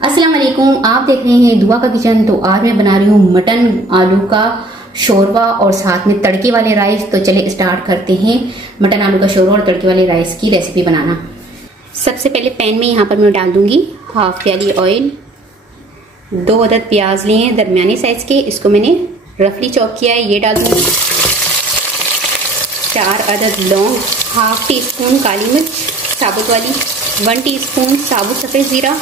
अस्सलाम वालेकुम, आप देख रहे हैं दुआ का किचन। तो आज मैं बना रही हूँ मटन आलू का शोरबा और साथ में तड़के वाले राइस। तो चले स्टार्ट करते हैं मटन आलू का शोरबा और तड़के वाले राइस की रेसिपी बनाना। सबसे पहले पैन में यहाँ पर मैं डाल दूंगी हाफ प्याली ऑयल। 2 अदद प्याज लिए हैं दरमियानी साइज के, इसको मैंने रफली चॉप किया है, ये डाल दूंगी। 4 अदद लौंग, हाफ टी स्पून काली मिर्च साबुत वाली, 1 टीस्पून साबुत सफ़ेद ज़ीरा,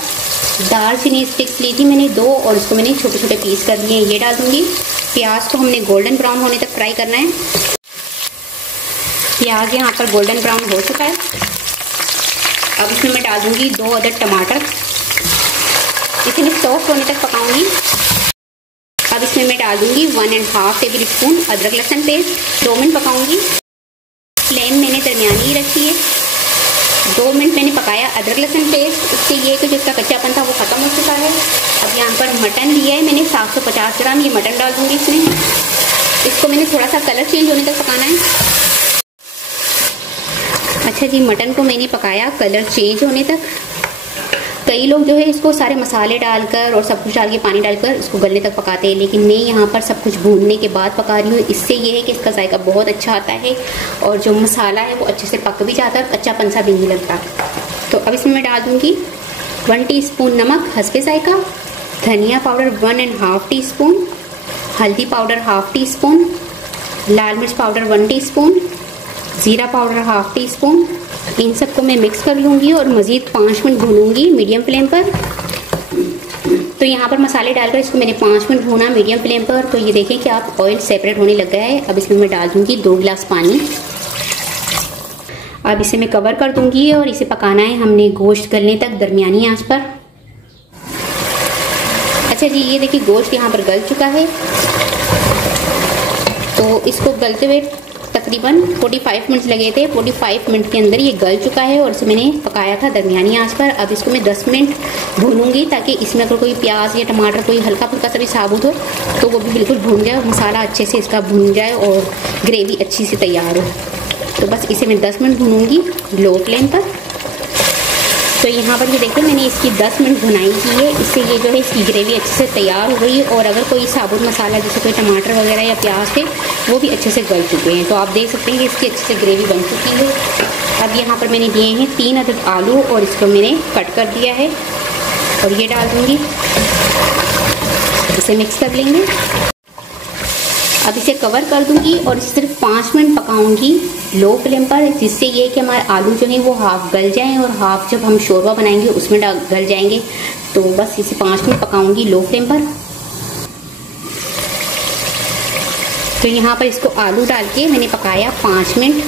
दालचीनी स्टिक्स ली थी मैंने 2 और इसको मैंने छोटे छोटे पीस कर लिए हैं, ये डाल दूंगी। प्याज को हमने गोल्डन ब्राउन होने तक फ्राई करना है। प्याज यहाँ पर गोल्डन ब्राउन हो चुका है। अब इसमें मैं डाल दूंगी 2 अदद टमाटर, इसे मैं सॉफ्ट होने तक पकाऊंगी। अब इसमें मैं डाल दूंगी 1.5 टेबल स्पून अदरक लहसुन पेस्ट, 2 मिनट पकाऊंगी। फ्लेम मैंने दरमियानी ही रखी है। 2 मिनट मैंने पकाया अदरक लहसुन पेस्ट, इससे ये कि जिसका कच्चापन था वो ख़त्म हो चुका है। अब यहाँ पर मटन लिया है मैंने 750 ग्राम, ये मटन डाल दूंगी इसमें। इसको मैंने थोड़ा सा कलर चेंज होने तक पकाना है। अच्छा जी, मटन को मैंने पकाया कलर चेंज होने तक। कई लोग जो है इसको सारे मसाले डालकर और सब कुछ डाल के पानी डालकर इसको गलने तक पकाते हैं, लेकिन मैं यहाँ पर सब कुछ भूनने के बाद पका रही हूँ। इससे ये है कि इसका जायका बहुत अच्छा आता है और जो मसाला है वो अच्छे से पक भी जाता है, कच्चापन सा भी नहीं लगता। तो अब इसमें मैं डाल दूँगी 1 टीस्पून नमक हस्बे जायका, धनिया पाउडर 1.5 टीस्पून, हल्दी पाउडर हाफ टी स्पून, लाल मिर्च पाउडर 1 टीस्पून, ज़ीरा पाउडर हाफ टी स्पून। इन सबको मैं मिक्स कर लूँगी और मज़ीद 5 मिनट भूनूंगी मीडियम फ्लेम पर। तो यहाँ पर मसाले डालकर इसको मैंने 5 मिनट भूना मीडियम फ्लेम पर। तो ये देखें कि आप ऑयल सेपरेट होने लग गया है। अब इसमें मैं डाल दूँगी 2 गिलास पानी। अब इसे मैं कवर कर दूँगी और इसे पकाना है हमने गोश्त गलने तक दरमियानी आंच पर। अच्छा जी, ये देखिए गोश्त यहाँ पर गल चुका है। तो इसको गलते हुए तकरीबन 45 मिनट लगे थे। 45 मिनट के अंदर ये गल चुका है और इसे मैंने पकाया था दरमियानी आंच पर। अब इसको मैं 10 मिनट भूनूंगी ताकि इसमें अगर कोई प्याज या टमाटर कोई हल्का फुल्का सा भी साबुत हो तो वो भी बिल्कुल भून जाए और मसाला अच्छे से इसका भून जाए और ग्रेवी अच्छी से तैयार हो। तो बस इसे मैं 10 मिनट भूनूंगी लो फ्लेम पर। तो यहाँ पर ये देखिए मैंने इसकी 10 मिनट भुनाई की है, इससे ये जो है इसकी ग्रेवी अच्छे से तैयार हो गई है। और अगर कोई साबुत मसाला जैसे कोई टमाटर वगैरह या प्याज थे वो भी अच्छे से गल चुके हैं। तो आप देख सकते हैं कि इसकी अच्छे से ग्रेवी बन चुकी है। अब यहाँ पर मैंने लिए हैं 3 अदद आलू और इसको मैंने कट कर दिया है और ये डाल दूँगी, इसे मिक्स कर लेंगे। अब इसे कवर कर दूंगी और इसे सिर्फ 5 मिनट पकाऊंगी लो फ्लेम पर, जिससे ये कि हमारे आलू जो है वो हाफ गल जाएं और हाफ जब हम शोरबा बनाएंगे उसमें गल जाएंगे। तो बस इसे 5 मिनट पकाऊंगी लो फ्लेम पर। तो यहाँ पर इसको आलू डाल के मैंने पकाया 5 मिनट।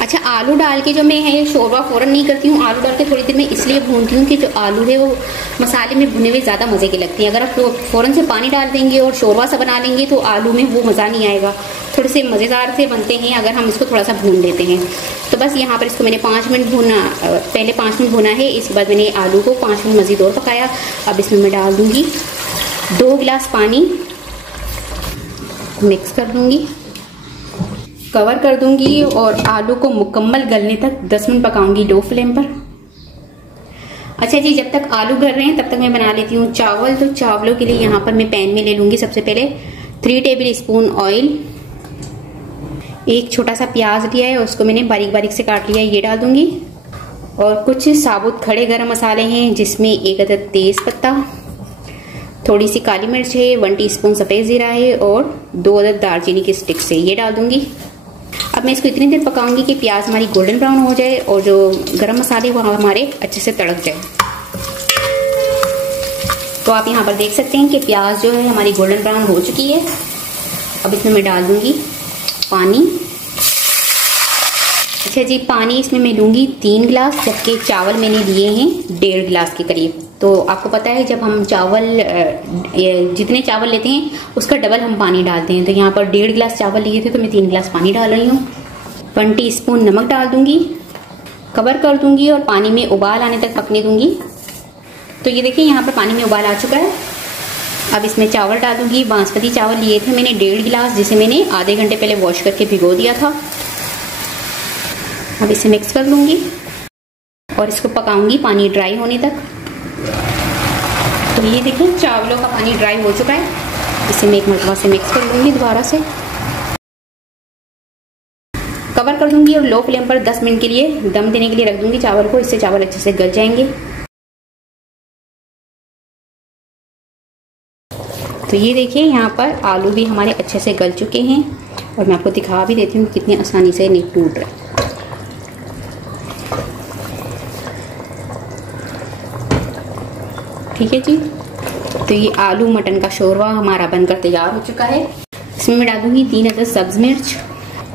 अच्छा, आलू डाल के जो मैं है शोरबा फ़ौरन नहीं करती हूँ, आलू डाल के थोड़ी देर में इसलिए भूनती हूँ कि जो आलू है वो मसाले में भुने हुए ज़्यादा मज़े के लगते हैं। अगर आप फ़ौरन से पानी डाल देंगे और शोरबा सा बना लेंगे तो आलू में वो मज़ा नहीं आएगा। थोड़े से मज़ेदार से बनते हैं अगर हम इसको थोड़ा सा भून देते हैं। तो बस यहाँ पर इसको मैंने 5 मिनट भूना, पहले 5 मिनट भुना है, इसके बाद मैंने आलू को 5 मिनट मज़ीद और पकाया। अब इसमें मैं डाल दूँगी 2 गिलास पानी, मिक्स कर दूँगी, कवर कर दूंगी और आलू को मुकम्मल गलने तक 10 मिनट पकाऊंगी लो फ्लेम पर। अच्छा जी, जब तक आलू गल रहे हैं तब तक मैं बना लेती हूँ चावल। तो चावलों के लिए यहाँ पर मैं पैन में ले लूंगी सबसे पहले 3 टेबल स्पून ऑयल। एक छोटा सा प्याज लिया है और उसको मैंने बारीक बारीक से काट लिया है, ये डाल दूंगी। और कुछ साबुत खड़े गरम मसाले हैं जिसमें 1 अदद तेज पत्ता, थोड़ी सी काली मिर्च है, 1 टीस्पून सफ़ेद ज़ीरा है और 2 अदद दालचीनी की स्टिक्स है, ये डाल दूंगी। अब मैं इसको इतनी देर पकाऊंगी कि प्याज हमारी गोल्डन ब्राउन हो जाए और जो गरम मसाले वो हमारे अच्छे से तड़क जाए। तो आप यहाँ पर देख सकते हैं कि प्याज जो है हमारी गोल्डन ब्राउन हो चुकी है। अब इसमें मैं डाल दूंगी पानी। अच्छा जी, पानी इसमें मैं लूँगी 3 गिलास, जबकि चावल मैंने लिए हैं 1.5 गिलास के करीब। तो आपको पता है जब हम चावल जितने चावल लेते हैं उसका डबल हम पानी डालते हैं। तो यहाँ पर 1.5 गिलास चावल लिए थे तो मैं 3 गिलास पानी डाल रही हूँ। 1 टीस्पून नमक डाल दूंगी, कवर कर दूंगी और पानी में उबाल आने तक पकने दूंगी। तो ये देखिए यहाँ पर पानी में उबाल आ चुका है। अब इसमें चावल डाल दूंगी। बासमती चावल लिए थे मैंने 1.5 गिलास, जिसे मैंने आधे घंटे पहले वॉश करके भिगो दिया था। अब इसे मिक्स कर लूँगी और इसको पकाऊंगी पानी ड्राई होने तक। तो ये देखिए चावलों का पानी ड्राई हो चुका है। इसे मैं एक मरतबा से मिक्स कर लूँगी दोबारा से, कवर कर दूंगी और लो फ्लेम पर 10 मिनट के लिए दम देने के लिए रख दूंगी चावल को। इससे चावल अच्छे से गल जाएंगे। तो ये देखिए यहाँ पर आलू भी हमारे अच्छे से गल चुके हैं और मैं आपको दिखा भी देती हूँ कितनी आसानी से नहीं टूट रहा। ठीक है जी। तो ये आलू मटन का शोरवा हमारा बनकर तैयार हो चुका है। इसमें मैं डालूंगी 3 अदद सब्ज मिर्च,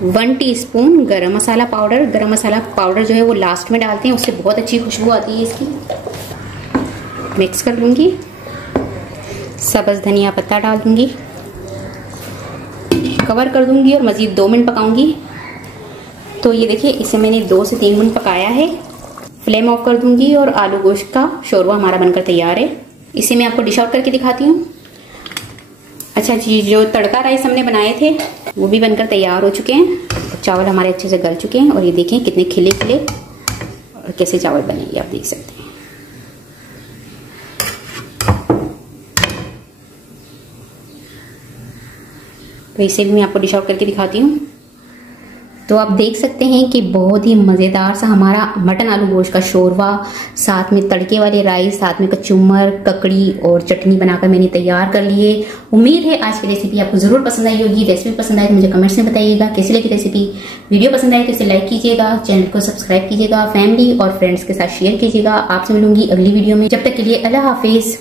1 टीस्पून गरम मसाला पाउडर। गरम मसाला पाउडर जो है वो लास्ट में डालते हैं, उससे बहुत अच्छी खुशबू आती है इसकी। मिक्स कर लूँगी। सब्ज धनिया पत्ता डाल दूँगी, कवर कर दूँगी और मज़ीद 2 मिनट पकाऊँगी। तो ये देखिए इसे मैंने 2 से 3 मिनट पकाया है। फ्लेम ऑफ कर दूँगी और आलू गोश्त का शोरवा हमारा बनकर तैयार है। इसे मैं आपको डिश आउट करके दिखाती हूँ। अच्छा जी, जो तड़का राइस हमने बनाए थे वो भी बनकर तैयार हो चुके हैं। चावल हमारे अच्छे से गल चुके हैं और ये देखें कितने खिले खिले और कैसे चावल बनेंगे, आप देख सकते हैं। तो इसे भी मैं आपको डिश आउट करके दिखाती हूँ। तो आप देख सकते हैं कि बहुत ही मज़ेदार सा हमारा मटन आलू गोश्त का शोरवा, साथ में तड़के वाले राइस, साथ में कचूमर, ककड़ी और चटनी बनाकर मैंने तैयार कर लिए। उम्मीद है आज की रेसिपी आपको ज़रूर पसंद आई होगी। रेसिपी पसंद आए तो मुझे कमेंट्स में बताइएगा कैसी लगी रेसिपी। वीडियो पसंद आए तो इसे लाइक कीजिएगा, चैनल को सब्सक्राइब कीजिएगा, फैमिली और फ्रेंड्स के साथ शेयर कीजिएगा। आपसे मिलूंगी अगली वीडियो में। जब तक के लिए अल्लाह हाफिज़।